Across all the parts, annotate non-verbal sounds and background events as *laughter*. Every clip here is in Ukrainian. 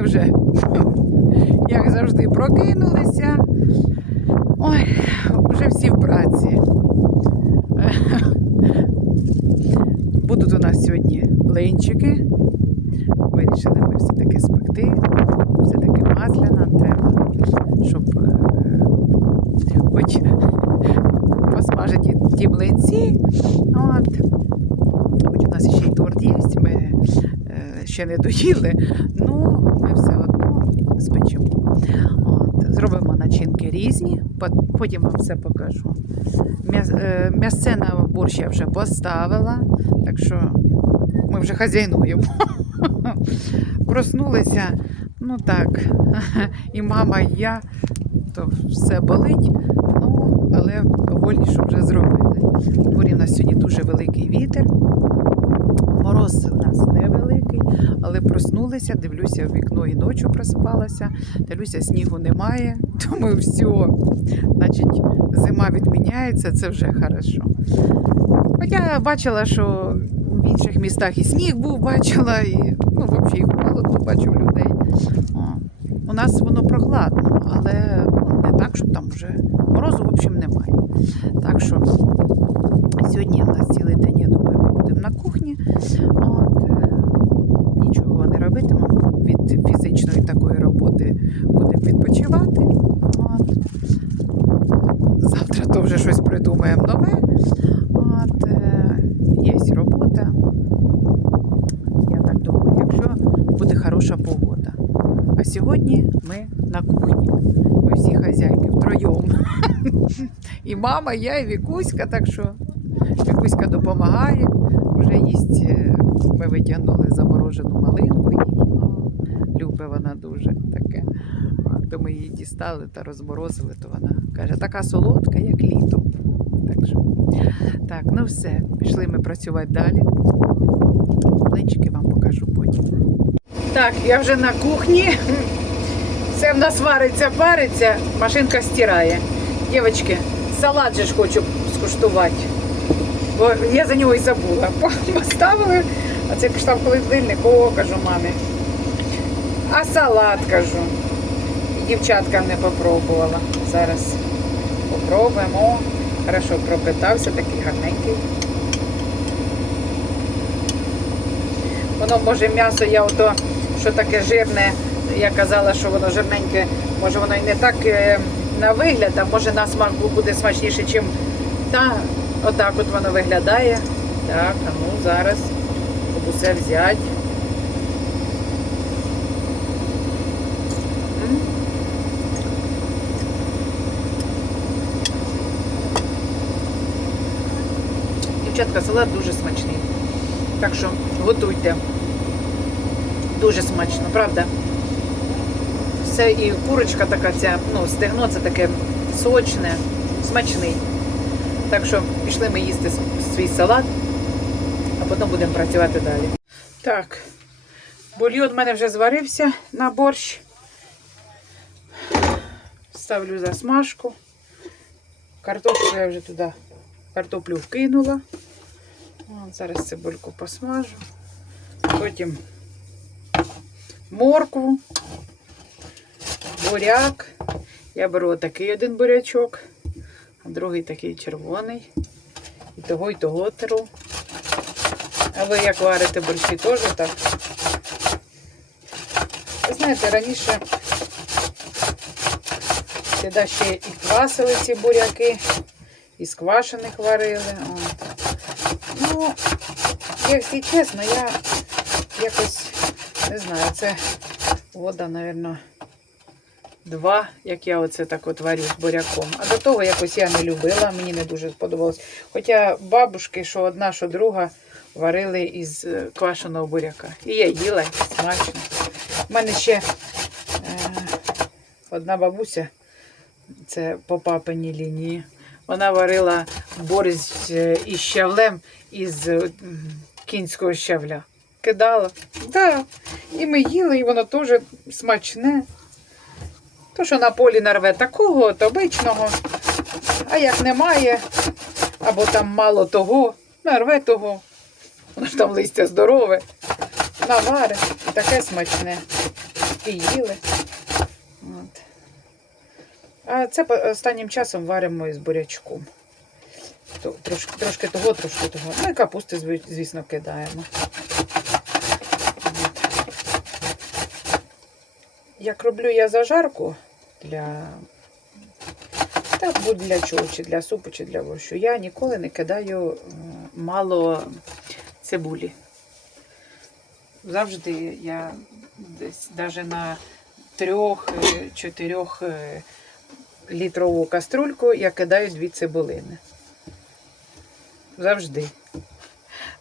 ми вже, *laughs* як завжди, прокинулися. Ой, вже всі в праці. *laughs* Будуть у нас сьогодні блинчики. Вирішили ми все-таки спекти. Все-таки масляна треба, щоб е, хоч посмажити ті млинці. От. Хоч у нас ще й торт є, ще не доїли, ну ми все одно спечемо. От. Зробимо начинки різні, потім вам все покажу. Е, М'ясце на борщ я вже поставила, так що ми вже хазяйнуємо. *laughs* Проснулися, ну так, *laughs* і мама, і я, то все болить, ну, але доволі, що вже зробили. Дворі в нас сьогодні дуже великий вітер. Мороз у нас невеликий, але проснулися, дивлюся в вікно і ночі просипалася. Дивлюся, снігу немає. *laughs* Думаю, все, значить, зима відміняється, це вже хорошо. Хоча бачила, що в інших містах і сніг був, бачила, і ну, взагалі холодно бачу людей. О, у нас воно прохладно, але ну, не так, щоб там вже морозу, в общем, немає. Так що сьогодні у нас цілий день, я думаю, ми будемо на кухні. Е, нічого не робитимемо від фізичної такої роботи будемо відпочивати. От. Завтра то вже щось придумаємо нове. От, е, є робота. Я так думаю, якщо буде хороша погода. А сьогодні ми на кухні. Ми всі хазяйки втроєм. І мама, я, і Вікуська, так що Вікуська допомагає. Вже їсть, е, ми витягнули заморожену малинку. О, Любить вона дуже таке. То ми її дістали та розморозили, то вона каже, така солодка, як літом. Так, що, так, ну все, пішли ми працювати далі. Блинчики вам покажу потім. Так, я вже на кухні. Все в нас вариться, париться, машинка стирає. Дівчатки, салат же ж хочу скуштувати. Бо я за нього і забула. *laughs* Поставили, а це пішла в холодильник, о, кажу мамі. А салат кажу. Дівчатка не попробувала. Зараз попробуємо. Хорошо пропитався, такий гарненький. Воно може м'ясо, я ото, що таке жирне, я казала, що воно жирненьке, може воно і не так е, на вигляд, а може на смак буде смачніше, ніж та. Отак от воно виглядає. Так, а ну зараз усе взяти. Дівчатка, салат дуже смачний. Так що готуйте. Дуже смачно, правда? Все і курочка така ця, ну, стегно це таке сочне, смачний. Так що пішли ми їсти свій салат, потім будемо працювати далі. Так, бульйон в мене вже зварився на борщ. Ставлю засмажку. Картоплю я вже туди картоплю вкинула. От, зараз цибульку посмажу. Потім моркву, буряк. Я беру отакий один бурячок, а другий такий червоний. І того, і того тру. А ви як варите борщі теж так? Ви знаєте, раніше сюди ще і квасили ці буряки, і з квашених варили. От. Ну, якщо чесно, я якось не знаю, це вода, мабуть, два, як я оце так от варю з буряком. А до того якось я не любила, мені не дуже сподобалось. Хоча бабушки, що одна, що друга, варили із е, квашеного буряка. І я їла, смачно. У мене ще е, одна бабуся, це по папиній лінії. Вона варила борщ е, із щавлем із е, кінського щавля. Кидала. Да. І ми їли, і воно теж смачне. То, що на полі нарве такого, от обичного. А як немає, або там мало того, нарве того. Воно ж там листя здорове, наваре, і таке смачне. бурячки їли. От. А це останнім часом варимо із бурячком. Трошки, трошки того, трошки того. Ну і капусти, звісно, кидаємо. От. Як роблю я зажарку для. Та будь для чого, чи для супу, чи для борщу. Я ніколи не кидаю мало цибулі. Завжди я десь навіть на трьох-чотирьох літрову каструльку я кидаю дві цибулини. Завжди.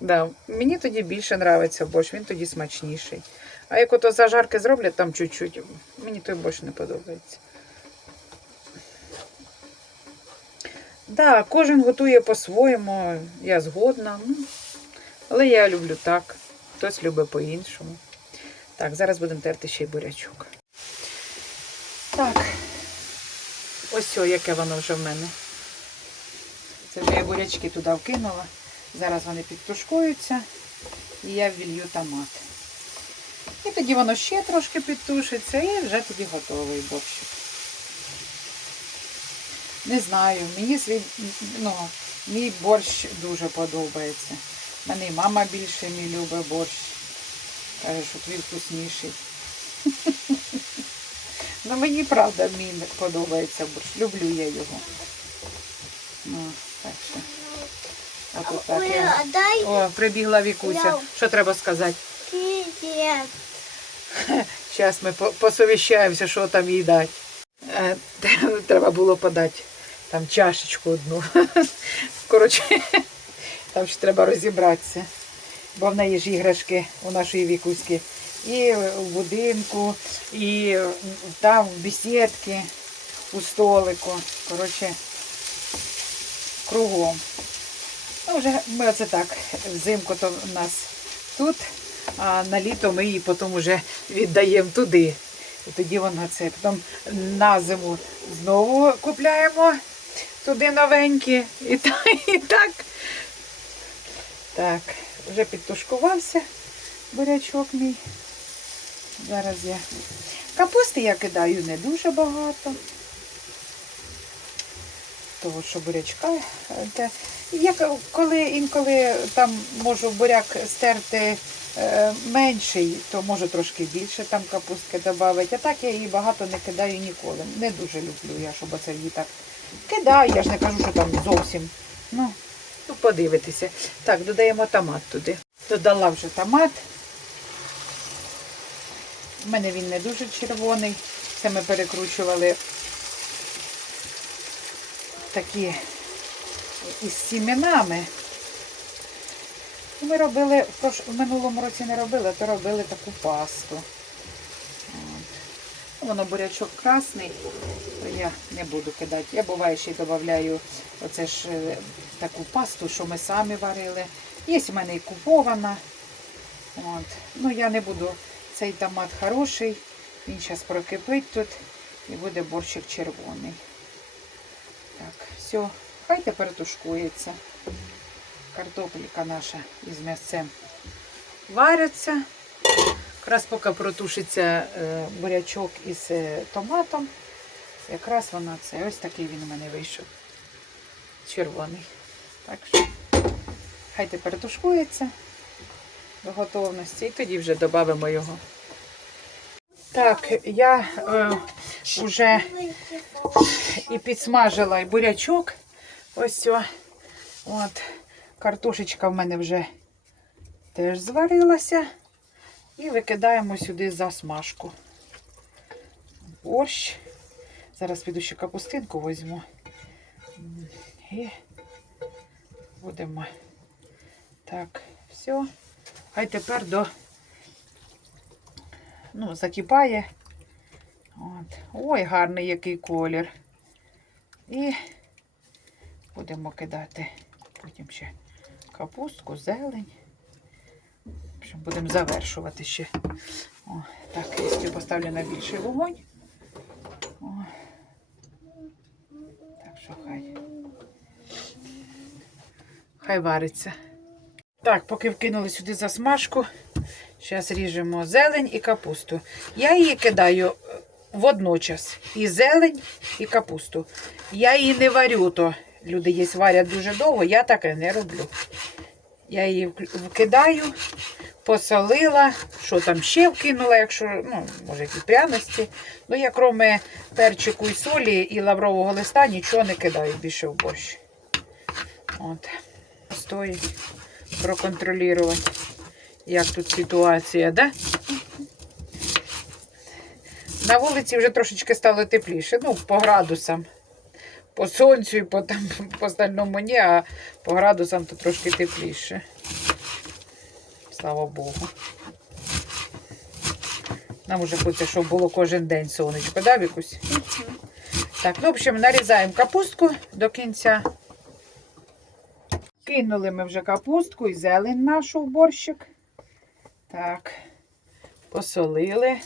Да, мені тоді більше подобається борщ, він тоді смачніший. А як ото зажарки зроблять там чуть-чуть, мені той борщ не подобається. Да, кожен готує по-своєму, я згодна. Але я люблю так. Хтось любить по-іншому. Так, зараз будемо терти ще й бурячок. Так. Ось о, яке воно вже в мене. Це вже я бурячки туди вкинула. Зараз вони підтушкуються. І я ввілью томат. І тоді воно ще трошки підтушиться і вже тоді готовий борщик. Не знаю, мені свій, ну, мій борщ дуже подобається. Мене і мама більше мій любить борщ. Каже, що твій вкусніший. *laughs* Ну мені правда мій подобається борщ. Люблю я його. Ну, так що. От так я. О, прибігла Вікуся. Що треба сказати? привет. Зараз *laughs* ми по- посовіщаємося, що там їй дати. Е, *laughs* Треба було подати там чашечку одну. Коротше, там ще треба розібратися. Бо в неї ж іграшки у нашої вікуськи. І в будинку, і там в бесідці, у столику. Коротше, кругом. Ну, вже ми оце так, взимку то в нас тут, а на літо ми її потім вже віддаємо туди. І тоді вона це. Потім на зиму знову купляємо туди новенькі. І так, і так. Так, вже підтушкувався бурячок мій. Зараз я. Капусти я кидаю не дуже багато. Того, що бурячка. Я коли інколи там можу буряк стерти е, менший, то можу трошки більше там капустки додати. А так я її багато не кидаю ніколи. Не дуже люблю я, щоб оце її так кидаю. Я ж не кажу, що там зовсім. Ну, ну подивитися. Так, додаємо томат туди. Додала вже томат. У мене він не дуже червоний. Це ми перекручували такі із сімінами. Ми робили, в, минулому році не робили, то робили таку пасту. Воно бурячок красний, то я не буду кидати. Я буває ще й додаю оце ж е, таку пасту, що ми самі варили. Є в мене і купована. От. Ну я не буду. Цей томат хороший. Він зараз прокипить тут і буде борщик червоний. Так, все, хай тепер тушкується. Картопелька наша із м'ясцем варяться. Якраз поки протушиться е, бурячок із е, томатом. Якраз вона це. Ось такий він у мене вийшов. Червоний. Так що хай тепер тушкується до готовності і тоді вже додамо його. Так, я е, вже і підсмажила і бурячок. Ось. От. Картошечка в мене вже теж зварилася. І викидаємо сюди засмажку. Борщ. Зараз піду ще капустинку візьму. І будемо. Так, все. Хай тепер до ну, закипає. От. Ой, гарний який колір. І будемо кидати потім ще капустку, зелень. Що Будемо завершувати ще. О, так, я поставлю на більший вогонь. О. Так що хай. Хай вариться. Так, поки вкинули сюди засмажку, Зараз ріжемо зелень і капусту. Я її кидаю е, водночас. І зелень, і капусту. Я її не варю, то люди є варять дуже довго, я таке не роблю. Я її вкидаю, посолила, що там ще вкинула, якщо, ну, може, які пряності. Ну, я кроме перчику і солі і лаврового листа нічого не кидаю більше в борщ. От. Стоїть проконтролювати, як тут ситуація, да? На вулиці вже трошечки стало тепліше, ну, по градусам. По сонцю і по, там, *laughs* по остальному ні, а по градусам то трошки тепліше. Слава Богу. Нам уже хочеться, щоб було кожен день сонечко, да, Вікусь? Так, ну, в общем, нарізаємо капустку до кінця. Кинули ми вже капустку і зелень нашу в борщик. Так, посолили,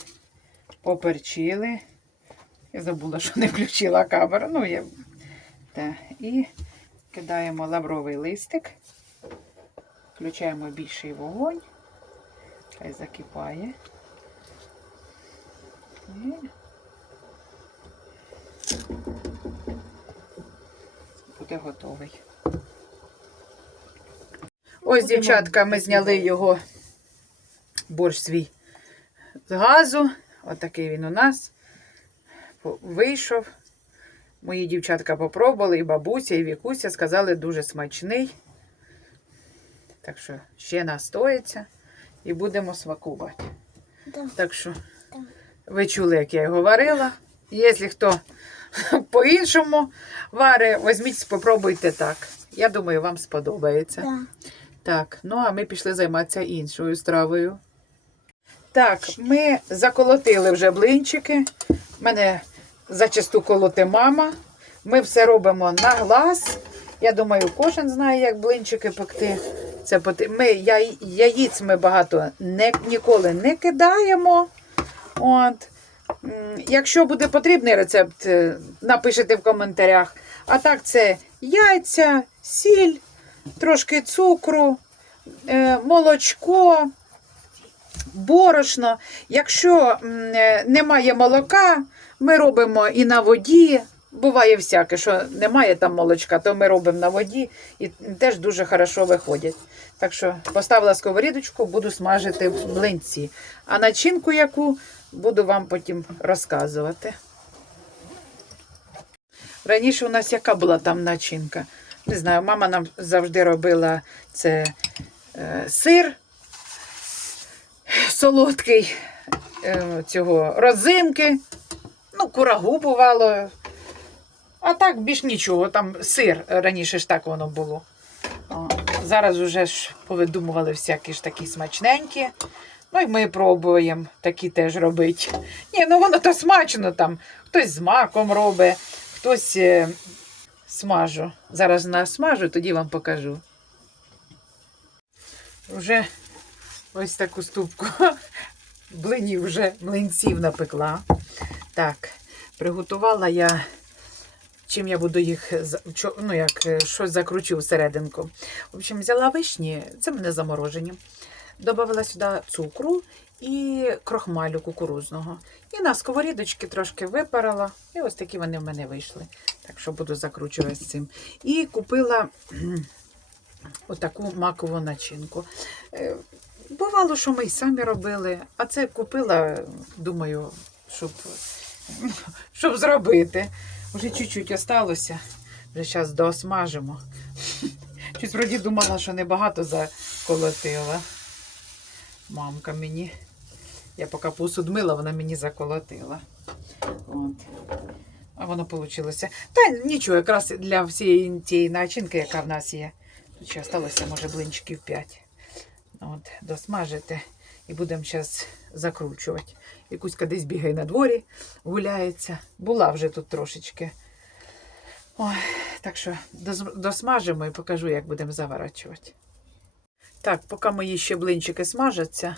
поперчили. Я забула, що не включила камеру. Ну, я... так. І кидаємо лавровий листик. Включаємо більший вогонь. Хай закипає. І буде готовий. Ось, дівчатка, ми зняли його борщ свій з газу. Отакий він у нас вийшов. Мої дівчатка попробували, і бабуся, і Вікуся сказали, дуже смачний. Так що ще настоїться і будемо смакувати. Да. Так що Да. ви чули, як я його варила. Якщо хто *laughs* по-іншому варить, візьміть, спробуйте так. Я думаю, вам сподобається. Да. Так, ну а ми пішли займатися іншою стравою. Так, ми заколотили вже блинчики. Мене зачасту колоти мама. Ми все робимо на глаз. Я думаю, кожен знає, як блинчики пекти. Це ми, я, яїць ми багато не, ніколи не кидаємо. От. Якщо буде потрібний рецепт, е, напишіть в коментарях. А так, це яйця, сіль, трошки цукру, е, молочко, борошно. Якщо е, немає молока, ми робимо і на воді. Буває всяке, що немає там молочка, то ми робимо на воді і теж дуже хорошо виходять. Так що поставила сковорідочку, буду смажити млинці. А начинку яку буду вам потім розказувати. Раніше у нас яка була там начинка? Не знаю, мама нам завжди робила це е, сир солодкий, е, цього розинки, ну, курагу бувало. А так більш нічого, там сир раніше ж так воно було. Зараз вже ж повидумували всякі ж такі смачненькі. Ну і ми пробуємо такі теж робити. Ні, ну воно то смачно там. Хтось з маком робить, хтось е, смажу. Зараз насмажу, тоді вам покажу. Вже ось таку ступку *laughs* блинів вже млинців напекла. Так, приготувала я, чим я буду їх, ну як, е, щось закручу всерединку. В общем, взяла вишні, це мене заморожені. Добавила сюди цукру і крохмалю кукурузного. І на сковорідочки трошки випарила. І ось такі вони в мене вийшли. Так що буду закручувати з цим. І купила *clears throat* отаку макову начинку. Е, Бувало, що ми й самі робили, а це купила, думаю, щоб, *laughs* щоб зробити. Вже чуть-чуть осталося. Вже зараз досмажимо. *laughs* Щось вроді думала, що небагато заколотила. Мамка мені. Я поки посуд мила, вона мені заколотила. От. А воно вийшло. Та нічого, якраз для всієї тієї начинки, яка в нас є. Тут ще залишилося, може, блинчиків 5. От, досмажити. І будемо зараз закручувати. Якусь десь бігає на дворі, гуляється. Була вже тут трошечки. Ой, так що досмажимо і покажу, як будемо заворачувати. Так, поки мої ще блинчики смажаться,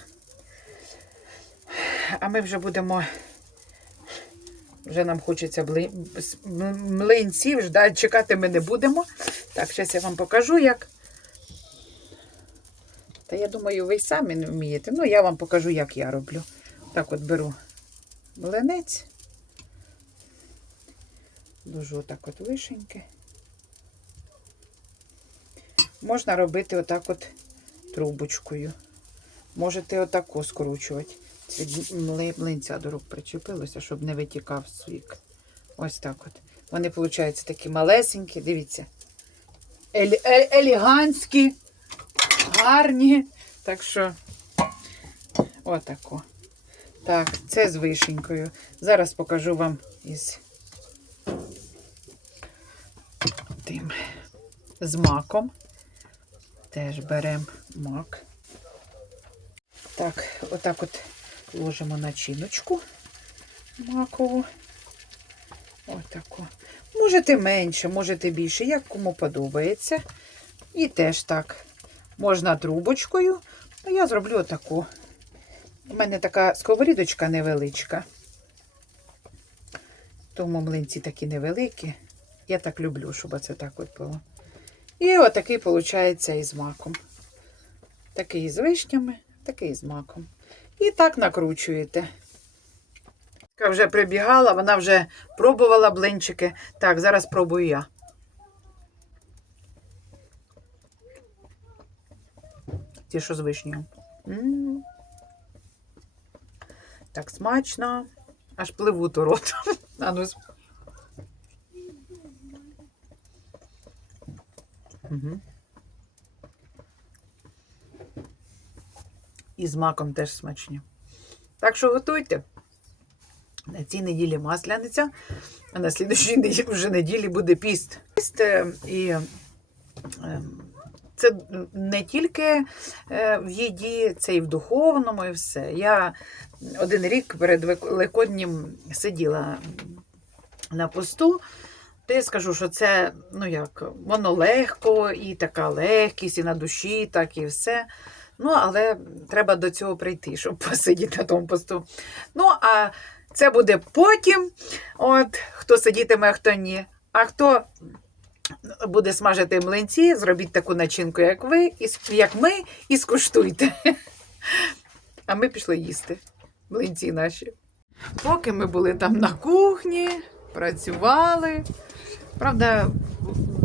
а ми вже будемо. Вже нам хочеться бли... млинців, чекати ми не будемо. Так, зараз я вам покажу, як. Та я думаю, ви й самі не вмієте. Ну, я вам покажу, як я роблю. Так от беру млинець. Ложу отак от вишеньки. Можна робити отак от трубочкою. Можете отако скручувати. Млинця до рук причепилося, щоб не витікав свік. Ось так от. Вони, виходять, такі малесенькі, дивіться. Елі- е- елегантські, гарні. Так що, отако. Так, це з вишенькою. Зараз покажу вам із тим з маком. Теж беремо мак. Так, отак от ложимо начиночку макову. Отаку. Можете менше, можете більше, як кому подобається. І теж так. Можна трубочкою. Ну, я зроблю отаку. У мене така сковорідочка невеличка. Тому млинці такі невеликі. Я так люблю, щоб оце так от було. І отакий, виходить, із маком. Такий з вишнями, такий з маком. І так накручуєте. Вже прибігала, вона вже пробувала блинчики. Так, зараз пробую я. Ті, що з вишнею. М. Так смачно. Аж пливуть у рот. *laughs* А ну, І з маком теж смачні. Так що готуйте. На цій неділі масляниця, а на слідчій вже неділі буде піст. Піст е, і е, це не тільки е, в їді, це і в духовному, і все. Я один рік перед Великоднім сиділа на посту. То я скажу, що це, ну як, воно легко, і така легкість, і на душі, так і все. Ну, але треба до цього прийти, щоб *laughs* посидіти на тому посту. Ну, а це буде потім. От, хто сидітиме, а хто ні. А хто буде смажити млинці, зробіть таку начинку, як ви, як ми, і скуштуйте. *laughs* А ми пішли їсти млинці наші. Поки ми були там на кухні, працювали. Правда,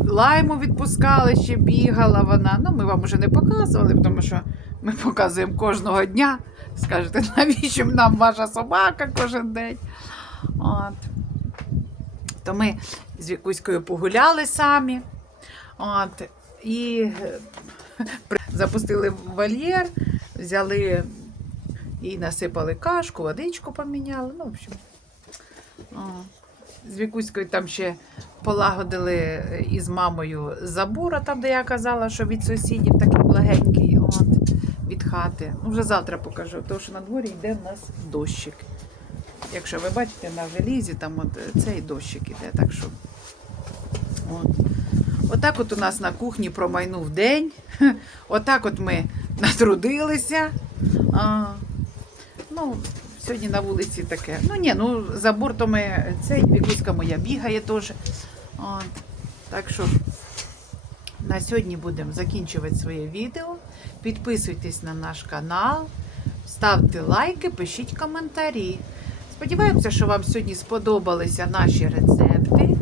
лайму відпускали, ще бігала вона. Ну, ми вам уже не показували, тому що ми показуємо кожного дня. Скажете, *laughs* навіщо нам ваша собака кожен день? От. То ми з Вікуською погуляли самі. От. І е, *laughs* запустили вольєр, взяли і насипали кашку, водичку поміняли. Ну, в общем. З Вікуською там ще полагодили е, із мамою забора, там, де я казала, що від сусідів такий благенький, от, від хати. Ну, вже завтра покажу, тому що на дворі йде в нас дощик. Якщо ви бачите на желізі, там от е, цей дощик іде. Так що. От. Отак от у нас на кухні промайнув день. *laughs* Отак от ми натрудилися. А, ну, сьогодні на вулиці таке. Ну ні, ну за бортом цей вікуська моя бігає теж. От. Так що на сьогодні будемо закінчувати своє відео. Підписуйтесь на наш канал, ставте лайки, пишіть коментарі. Сподіваємося, що вам сьогодні сподобалися наші рецепти.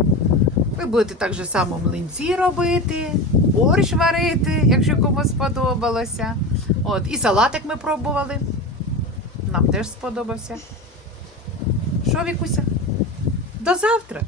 Ви будете так же само млинці робити, борщ варити, якщо комусь сподобалося. От, і салатик ми пробували. Нам теж сподобався. Що, Вікуся? До завтра!